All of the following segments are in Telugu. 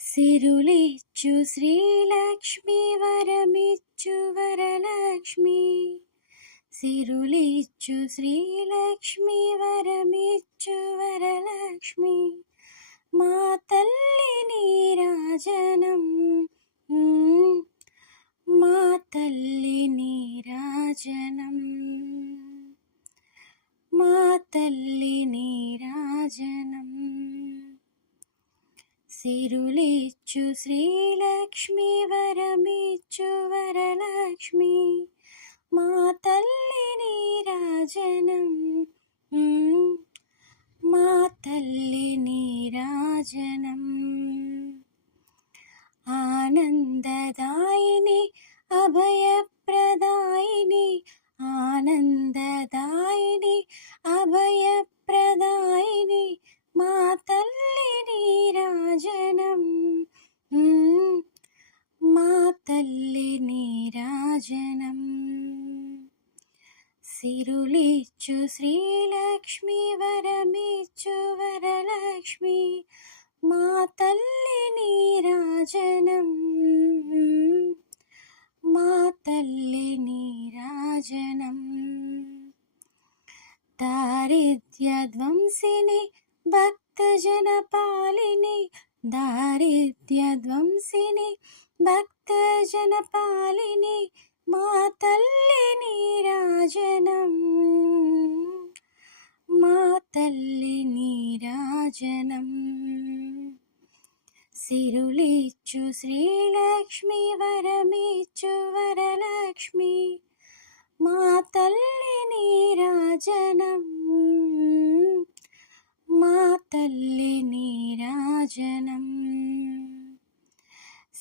సిరులిచ్చు శ్రీలక్ష్మి వరమిచ్చు వరలక్ష్మి. సిరులిచ్చు శ్రీలక్ష్మి వరమిచ్చు వరలక్ష్మి. మా తల్లి నీరాజనం మా తల్లి నీరాజనం. మా తల్లి నీరాజనం. సిరులిచ్చు శ్రీలక్ష్మి వరమిచ్చు వరలక్ష్మి. మా తల్లిని రాజనం మా తల్లిని రాజనం. ఆనంద సిరులిచ్చు శ్రీలక్ష్మి వరమిచ్చు వరలక్ష్మి మా తల్లి నీరాజనం మా తల్లి నీరాజనం దారిద్ర్యధ్వంసిని భక్తజన పాలిని దారిద్ర్య ధ్వంసిని భక్తజన పాలిని మా తల్లి నీరాజనం మా తల్లి నీరాజనం సిరులిచ్చు శ్రీలక్ష్మి వరమిచ్చు వరలక్ష్మి. మా తల్లి నీరాజనం మా తల్లి నీరాజనం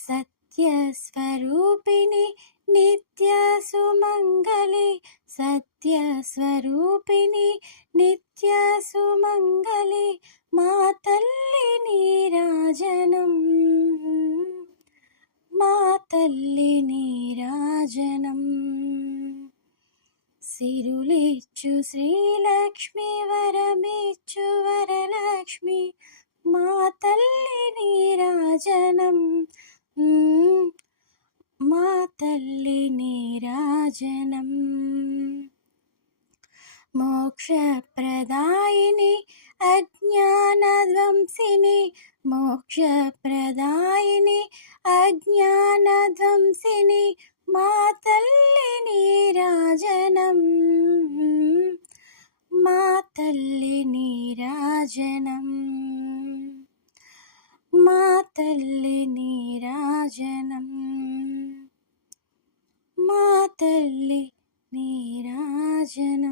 సత్యస్వరూపిణి నిత్య సత్యస్వరూపిణి నిత్య సుమంగళి మా తల్లి నీరాజనం. మా తల్లి నీరాజనం. సిరులిచ్చు శ్రీలక్ష్మి వరమిచ్చు వరలక్ష్మి మా తల్లి నీరాజనం. మా తల్లి నీరాజనం. మోక్షప్రదాయిని అజ్ఞానధ్వంసిని. మోక్షప్రదాయిని అజ్ఞానధ్వంసిని. మా తల్లి నీరాజనం. మా తల్లి నీరాజనం. మా తల్లి నీరాజనం.